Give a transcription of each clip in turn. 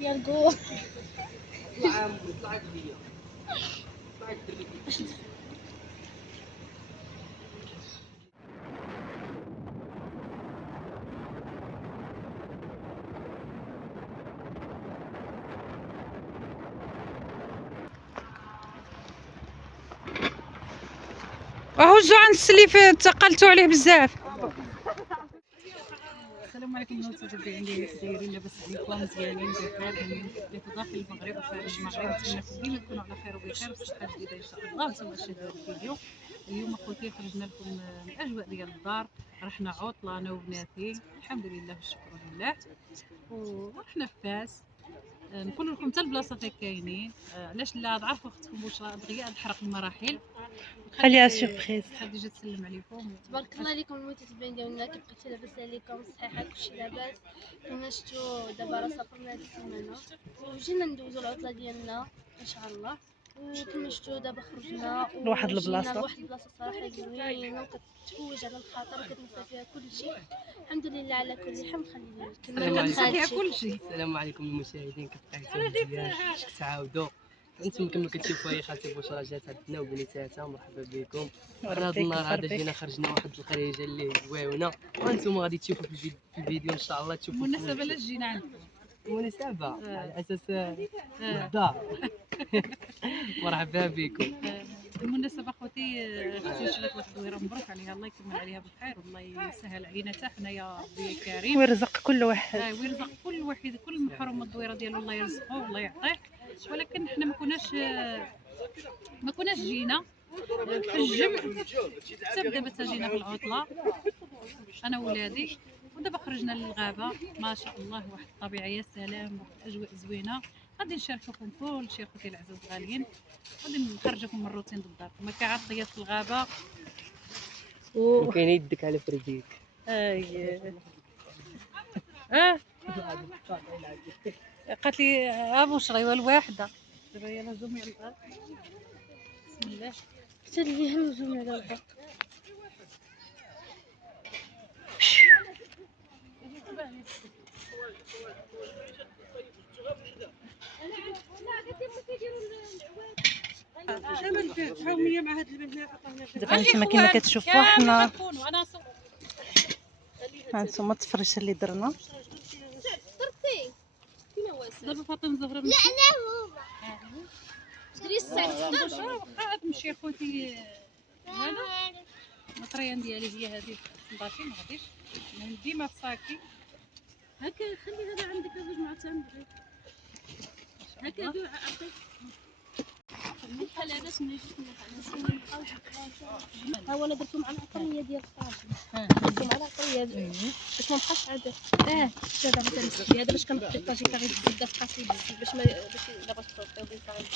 يرقو وهو الجوعنس اللي تقلتوا عليه بزاف. السلام عليكم الناس المتابعين دايرين لاباس عليكم مزيانين بخير في داخل المغرب وخارج المغرب. نتمنىكم ديما تكونوا على خير وبخير وصحه جيده ان شاء الله. وانتم تشاهدوا هذا الفيديو اليوم اخوتي خرجنا لكم من الاجواء ديال الدار. رحنا عطله انا وبناتي الحمد لله والشكر لله، ورحنا في فاس. نقول لكم حتى البلاصه فين كاينين، علاش لا ضعف اختكم بشرى دغيا نحرق المراحل. خليها سيربريز. خديجه تسلم عليكم. تبارك الله عليكم المتابعين ديالنا، كيف بقيتوا لاباس عليكم؟ صحيحه كلشي لاباس؟ كنا شفتوا دابا راه صافرنا هاد السيمانه وجينا ندوزو العطله ديالنا ان شاء الله. وكما شفتوا دابا خرجنا لواحد البلاصه صراحه زوينه وكتفوج على الخاطر وكتنسى فيها كلشي. الحمد لله على كل حال. نخلي كلشي. السلام عليكم المشاهدين، كيف بقيتوا؟ مزيان؟ كتعاودوا انتم كما كتشوفوا هي خالتي بشرى جات عندنا وبنيتاتها. مرحبا بكم. هذا النهار هذا جينا خرجنا واحد الخريجه اللي زويونه وانتم غادي تشوفوا في الفيديو ان شاء الله. تشوفوا بالمناسبه لا جينا عندكم مناسبه على اساس الدار. مرحبا بكم. بالمناسبه اخوتي اختي شرات واحد الدويره مبروك عليها، الله يكمل عليها بالخير والله يسهل علينا حتى حنا يا ربي كريم ويرزق كل واحد. ويرزق كل واحد، كل محروم الدويره ديالو الله يرزقه والله يعطيه. ولكن حنا ما كناش جينا في الجمع حتى دابا جينا في العطله انا وولادي. ودابا خرجنا للغابه ما شاء الله، واحد الطبيعه يا سلام، واحد الاجواء زوينه. غادي نشارككم كل شيء اخوتي العزاز الغاليين، غادي نخرجكم من الروتين بالدار. ما كيعطيات في الغابه وكاين يدك على فرديك. قالت لي ابو شري الواحده دابا يلاه زومي على الارض. بسم الله حتى اللي هم زوين على الباق. دابا انتما كما كتشوفوا حنا هانتوما التفرشه اللي درنا. دابا فاطمه زهره لا هو دري الساعه 16 واخا تمشي اخوتي. هذا المطريان ديالي هي هذه مباشي ما غاديش ديما في صاكي هكا. خلي هذا عندك زوج مع تمر هكا عطيك هذا سمي ها هو انا درتو مع العطريه ديال الطاجين. درتو مع العطريه باش ما نبقاش عاد هذا مثلا هذا باش كنحط الطاجين غير بزاف قاسي باش الا بغيت تحطيو به غير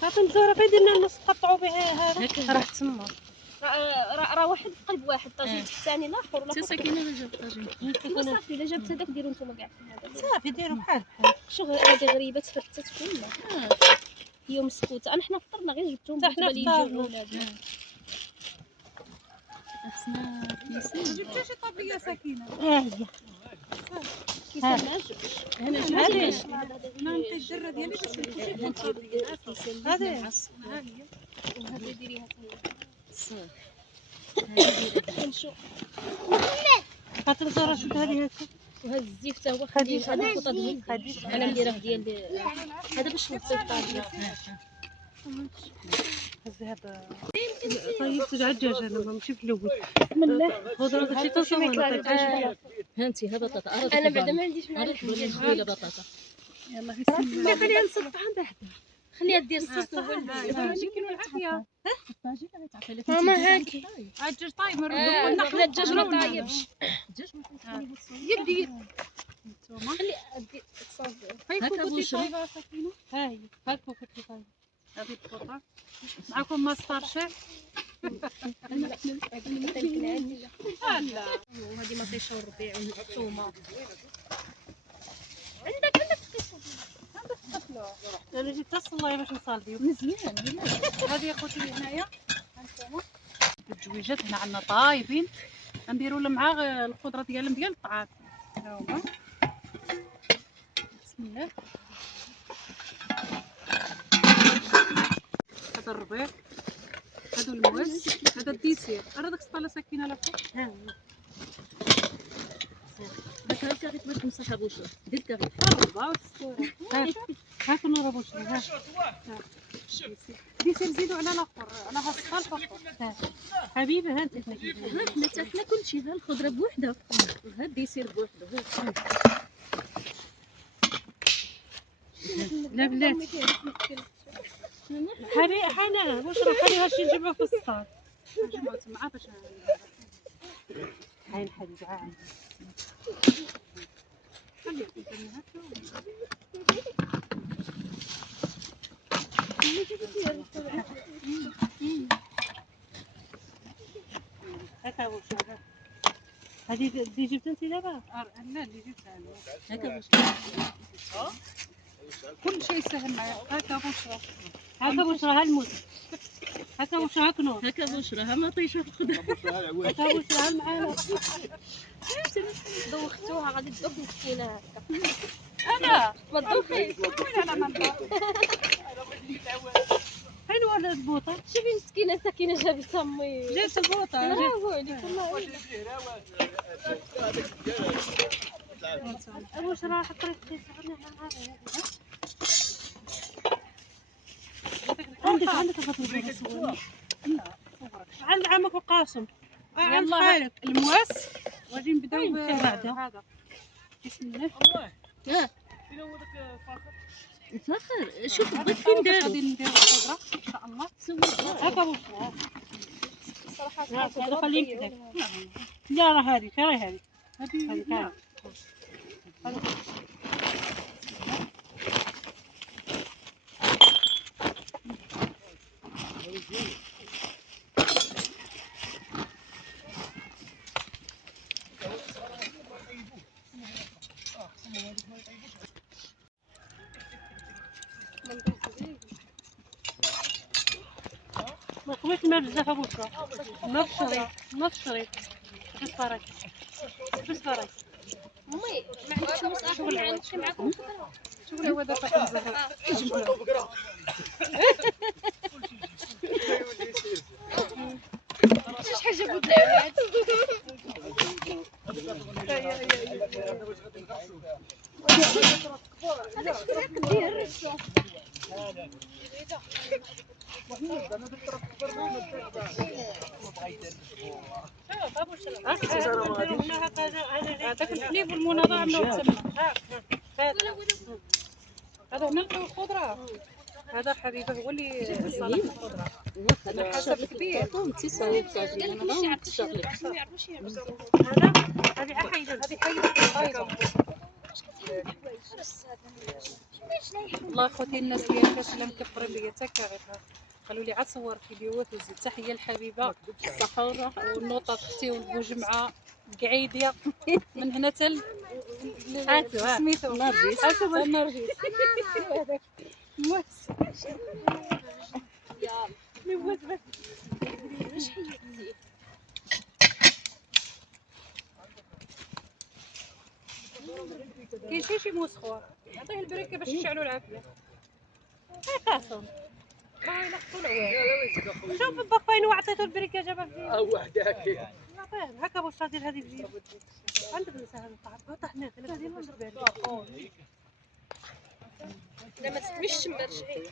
فاطمه زهره فين درنا النص قطعوا بها هذا راه تما راه واحد في قلب واحد الطاجين الثاني الاخر ولا ساكنه الا جاب الطاجين صافي الا جابت هذاك ديروا نتوما كاع صافي ديروا بحال شو هذه غريبه تفرتت كلها. هي مسكوته. حنا فطرنا غير جبتهم حنا فطرنا. خصنا كيسين جبتي شي طابيه ساكنه. هي كيسان ما جبتش هنا علاش انا نقي الدره ديالي باش هذه ها هي وهذه ديريها صافي. كنشوف فاطمه زهره شد هذه هكا. وهذا الزيف حتى هو خديت هذا الفوطه ديال انا نديرها ديال هذا باش نصيب الطاجين. هذا طيبت العجاج انا ماشي في الاول. بسم الله خضره شي تصوير هانتي ها بطاطا. انا بعدا ما عنديش مع ولا بطاطا. يلا غير سمي خليها نصبعها بعدا خليها دير الصوص هو اللي كيلو العافيه. ماما هاكي الدجاج طايب لا الدجاج ما طايبش. يدير نتوما خلي ادي الصوص هاكا بوشري طايبه ساكنه. ها هي هاك كوكتي طايبه. هذه الفوطه معكم ماستر شيف. وهذه مطيشه والربيع والثومه انا جيت تصلي باش نصلي. مزيان. هذه اخوتي هنايا هانتوما الجويجات هنا عندنا طايبين، غنديروا لهم مع الخضره ديالهم ديال الطعام. ها هما بسم الله. هذا الربيع، هادو المواس، هذا الديسير. راه داك السطاله ساكنه لا فوق. ها هاك الكاريت باش نمسح بوشو دير الكاريت. الربع والستوره. ها كنا راه بوش ها ديسير زيدوا على الاخر، على هاد السطال فوق. حبيبي ها انت. ها حنا تاكلنا كلشي، ها الخضره بوحدها وها الديسير بوحدو. لا بلاتي حبيبي حنان واش راه خليها شي نجيبها في السطار. نجمعوا تما باش عين حبيبي عين. خليها تما هكا. هكا واش هذه اللي جبت انت دابا. لا اللي جبتها انا. هاكا باش كل شيء سهل معايا. هكا بشرى. هكا واش راه الموت. هكا واش راه كنور. هاكا بشرى ها ما طيش الخضره. هكا واش راه معانا. دوختوها غادي تذوق مسكينه هكا. انا ما تذوقيش. وين انا ما ندور. فين ولا البوطه. شوفي مسكينه ساكنه جابتها امي. جبت البوطه. برافو عليك والله. واش راه حطيت في عندك البوطه. عند عمك القاسم. عند يلا خالك. المواس غادي نبداو وين كاين بعدا؟ هذا. بسم الله. ها فخر شوف بغيت فين دارو. غادي نديرو الخضره ان شاء الله. هكا واش صراحه هذا خليه كذا. لا راه هذه راهي هذه. هذه هذه لا. ما قبلت ما بزاف بكره. نص شريط بس فرق بس فرق. امي ما عندكش مصاحب ما عندكش معاكم خضره. شغل هو دابا كنزهر. شي حاجه بدلاو هذاك شكون كدير الرشوه. هذاك الحليب والمناضة عملوه تما. هذا هنا نلقاو الخضرة. هذا حبيبه هو اللي صالح الخضرة. على حسب الكبير. انت صايب صافي انا ما نعرفش ما يعرفوش يهرسوا. هذا هذه حيدة. هذه حيدة طايبة. والله خوتي الناس اللي كاسله مكبرين ليا حتى كارثه. قالوا لي عاد صور فيديوهات وزيد. تحيه الحبيبه الصحوره والنوطه اختي والبوجمعه قعيديه من هنا تل سميتو نرجس. نرجس هذاك موس. يلا واش حيدتي. كاين شي مسخور عطيه البريكه باش يشعلوا العافيه. قاسم ما يلقطوا العوام. شوف الباك فين وعطيته البريكه جابها فيه. وحدك نعطيه هكا واش غادير هذه فيه. عندك نسى هذا الطعم طحناه ثلاثه باش بارد. لا ما تسميش تما رجعي.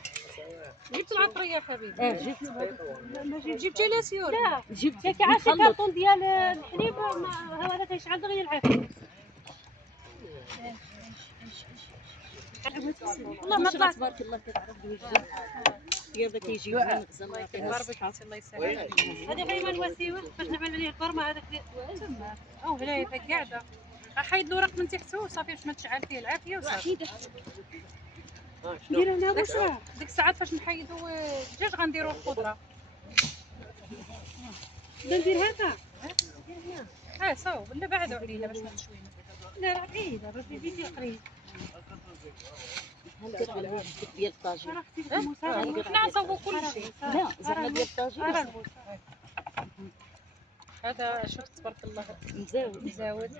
جبت العطريه حبيبي. جبت ما جبتي لا سيور. لا جبت كي عرفتي كارطون ديال الحليب هو هذا تيشعل دغيا العافيه. والله ما طلعت تبارك الله كتعرف بوجهك يا ذاك يجي المخزن ما فيهاش باربك الصحة. الله يسهل. هذه حيوان وسيوه باش نعمل عليه الفرمه هذاك تما او هنايا فيك قاعده. حيد الورق من تحته وصافي باش ما تشعل فيه العافيه وصافي. نديرو هنا ديك الساعات فاش نحيدوا الدجاج غنديروا الخضره. ندير هكا. صاوب لا بعدوا علينا باش ما تشوينا. لا راه بعيده باش يجي قريب. ندير عليه ديال الطاجين. انا اختي في المساعدة حنا نصوبوا كل شيء. لا زعما ديال الطاجين أرى الموسى. هذا شفت تبارك الله مزاود. مزاود.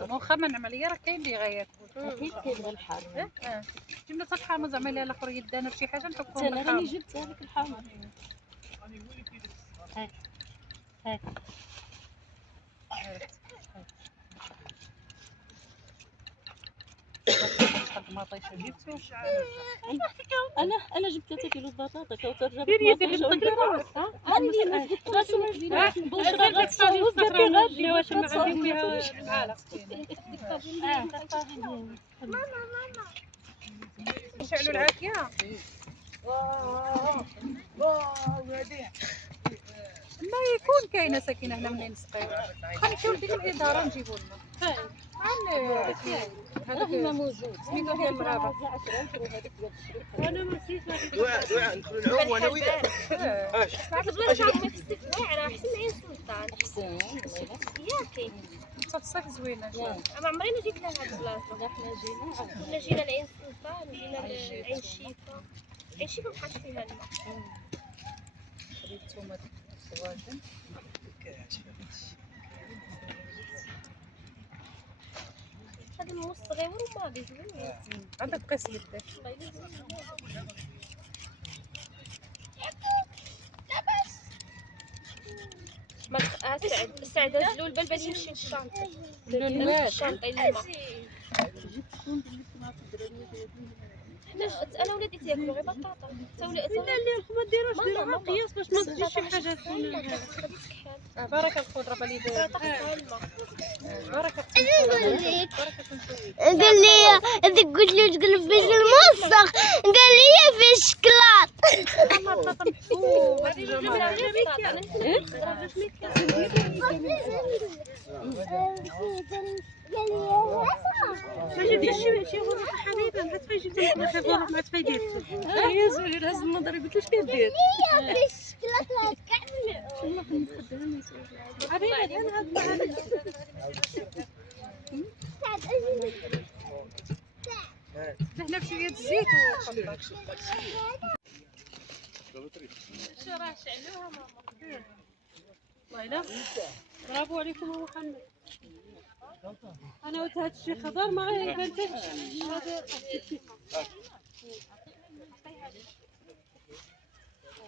واخا من عمليه راه كاين اللي غياكل. اكيد كيبغي الحار. جبنا حتى الحامض زعما الا الاخر يدانا في شي حاجه حتى نحكوهم انا راني بالحامض. جبت هذاك الحامض. هاك هاك شحال المطيشه جبتو؟ انا جبت 3 كيلو بطاطا كوثر دير جابت يدك بالطريقة. عندي ما جبت غاسل بشرى غتصوب غادي واش ما غادي فيها شحال نشعلوا العافيه. ما يكون كاينه ساكنه هنا منين نسقيو. خلينا لديك الاداره نجيبوا لنا. هذاك ما موجود سميتو ديال الغابه. وانا ما نسيت دعاء ندخلوا نعوم وانا وياك. بعد البلاصه ما في استثناء راه احسن عين سلطان احسن ياكي. تصفيق زوينه. ما عمرنا جيت لها هاد البلاصه. احنا جينا كنا جينا لعين سلطان جينا لعين شيفا. عين شيفا ما حطش فيها الماء. خديت الثومه الطواجن. هذا الموس صغير وماضي زوين. عندك قيس يدك. الله يلزم. ما سعد زلول بلبل يمشي الشنطة. الشنطة اللي انا ولادي تاكلوا غير بطاطا. لا ما ديروش ديروها قياس باش ما تجيش شي حاجه بركه الخضره باليدين. بركه قال لي هذيك قلت له تقلب فيش الموسخ قال لي فيه شكلاط بطاطا محبوبه. ما جبتش شي غرفه حبيبه ما تفاجئ تاكل غرفه ما تفايدش. يا زوين هز النظر قلت له اش كدير فيه شكلاط حبيبه انا هاد معنا دهنا بشويه الزيت وخلطه. شو راه شعلوها ماما. والله برافو عليكم ابو محمد. انا قلت هاد الشيء خضر ما يبانش هذا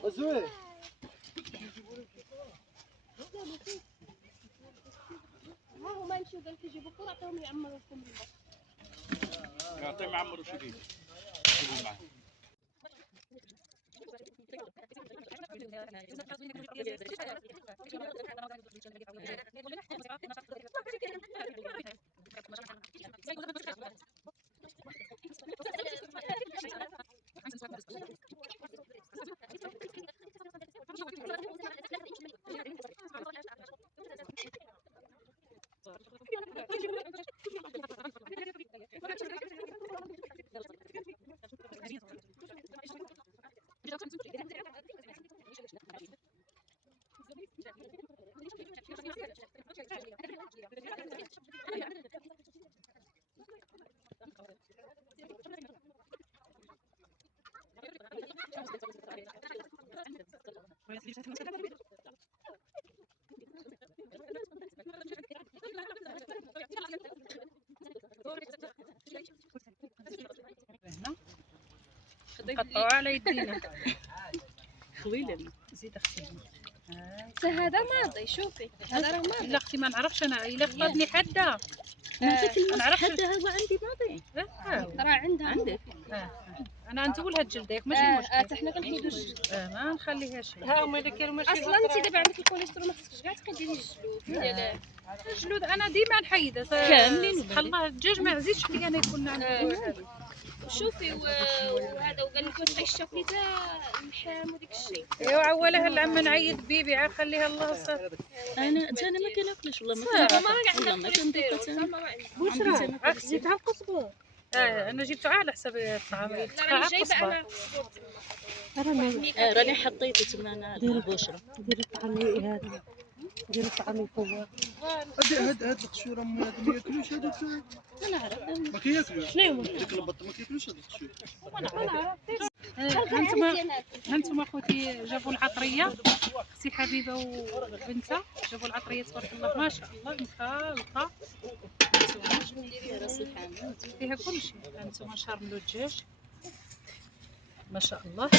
زوين. ها هما يمشيو قالوا يجيبوا كره عطاهم يعمروا لكم الماء. يعطيهم يعمروا شديد. قطعوا على يدينا. خويله زيد اختي. هذا ماضي شوفي هذا راه ماضي. لا اختي ما نعرفش انا الا خطاتني حده. نعرفش حتى هو عندي ماضي راه عندها عندك انا نزولها الجلديك ماشي مشكل. حتى حنا كنحيدو الجلد. ما نخليهاش. ها هما اللي كانوا ماشي اصلا انت دابا عندك الكوليسترول ما خصكش كاع تبقى ديري الجلود ديال الجلود انا ديما نحيدها كاملين. سبحان الله الدجاج ما عزيزش حتى انا يكون عندي. شوفي وهذا وقال لك تبقى الشوكلي تاع اللحم وديك الشيء. ايوا عوالها العم نعيط بيبي عا خليها الله صافي. انا ما كناكلش والله ما عندها ما كندير بشرى زيتها القصبور. انا جبته على حساب الطعام. لا راني جايبه انا راني حطيته تما انا البشره ديري الطعام هذا نديرو طعام يفوق. هاد القشور ما ياكلوش هذوك. ما نعرف. ما كياكلوش. شنو هما؟ ديك البط ما كياكلوش هاد القشور. ما نعرف. هانتوما خوتي جابوا العطريه، اختي حبيبه وبنتها جابوا العطريه تبارك الله ما شاء الله مخالطه. فيها كل شيء. هانتوما شارملو الدجاج ما شاء الله.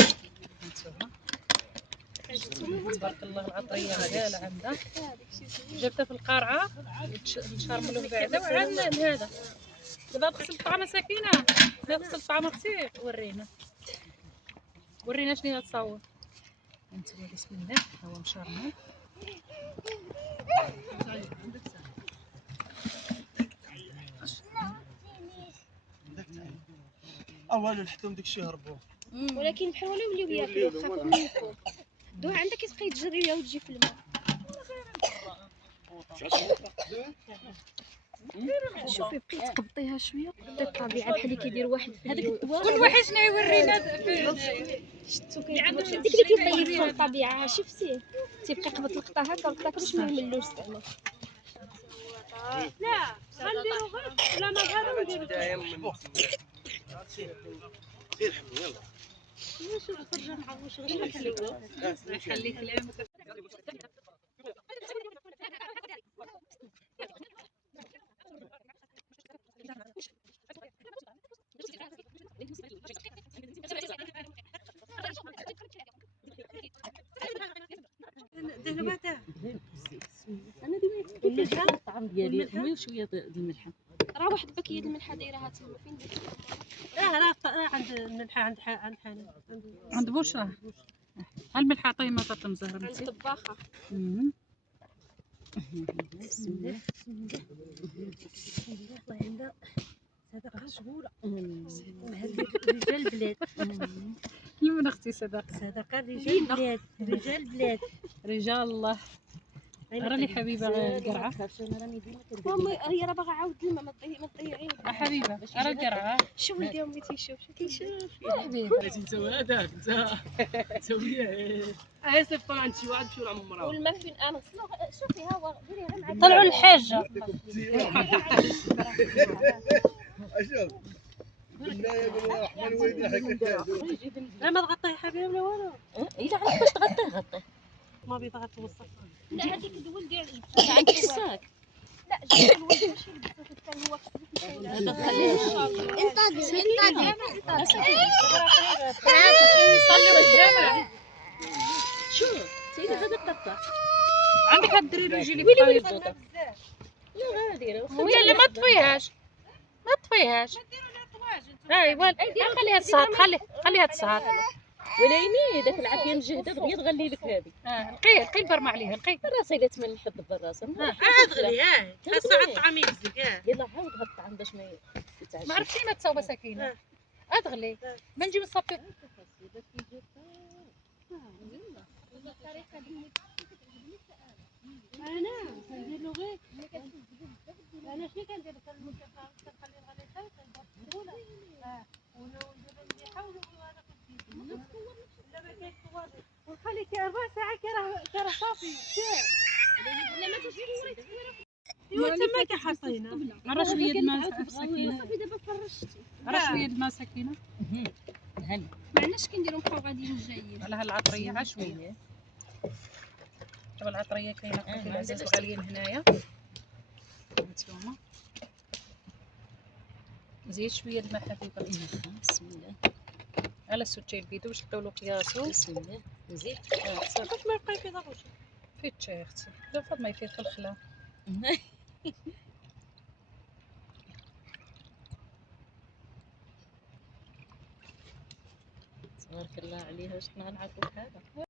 هانتوما تبارك الله العطريه غزاله عندها، جابتها في القرعه نشارملو بعدا وعندنا هذا. دابا غسل الطعام سكينه، دابا غسل الطعام اختي ورينا شنو تصور. هانتوما بسم الله ها هو مشارمل. والو الحتوم داكشي هربوا. ولكن بحال ولا يوليو ياكلوا خافوا منكم. دوها عندك كتبقاي تجريها وتجي في الماء. شوفي بقيت تقبطيها شويه قبطي الطبيعه بحال اللي كيدير واحد في هذاك الدواء. كل واحد شنو يورينا شفتو كيقبط ديك اللي كيبقى يدخل الطبيعه شفتيه تيبقى يقبط القطه هكا والقطه باش ما يملوش زعما. لا غنديرو غير لا ما غادي نديرو. سير حمي يلا. نشوف خرجه مع واش غير حلوه. يخلي كلامك. دهنباتها انا ديما كيفاش الطعام ديالي غير شويه د الملح. راه واحد الباكيه الملحه دايرها تما فين ديك؟ راه عند الملحه عند حنان عند بشرى. الملح عطيه ما طاط مزهره عند انت. الطباخه. بسم الله. الله عندها صدقه شغوله. رجال البلاد من اختي صدقه صدقه رجال البلاد رجال البلاد رجال الله. راني حبيبه قرعه. انا راني ديما ماما هي راه باغا عاود الماء ما تضيعيش. حبيبه راه قرعه. شوف ولدي امي تيشوف لازم تسوي هذاك انت وياه. هاي صيفطوا عند شي واحد مشيو لعم مراه. والماء فين انا شوفي ها هو ديريها مع طلعوا الحاجه. اشوف بالله يا ابن الرحمن وليدي حكاك. لا ما تغطيه حبيبي ولا والو. الا عندك باش تغطيه غطيه. ما بيضغط وسط. لا هذيك الولد ديال عندك الساك. لا جبت الولد ماشي لبسات حتى هو هذا خليه يصلي والجامع. شوف سيدي هذا قطع. عندك هاد الدريري يجي لي في الطايب. لا غادي وهي اللي ما تطفيهاش ما تطفيهاش. ايوا خليها تصهد خليها تصهد. ولايمي داك العافيه مجهده غادي تغلي لك هذه. لقي البرمه عليها لقي. راسي لا تملح بالراس. عاد غلي هسه الطعام يمزق. يلا عاود هاد الطعام باش ما يتعجن. ما عرفتش ما تصاوب سكينه. ادغلي ما نجيب نصفي. انا ندير له غير انا شنو كندير الموسيقى كنخلي الغليظه كنبطلوها وندير المليحه وانا كنزيد لا ما كيتصور ونخلي 4 ساعات كراه صافي لا ما تجيش ايوا تما كي حاطينها راه شويه الماء سكينه. صافي دابا فرشتي راه شويه الماء سكينه. هاني ما عندناش كنديرو بقاو غاديين جايين. على هالعطريه عا شويه. شوف العطريه كاينه في العزاز وغاليين هنايا. هانتوما نزيد شويه الماء حبيبه. بسم الله. على سوتشي الفيديو باش نبداو له قياسو. بسم الله. نزيد. كيفاش ما يبقى في ضروش فين تشي اختي لا فاض ما يفير في الخلا. تبارك الله عليها واش نعرفوا هذا.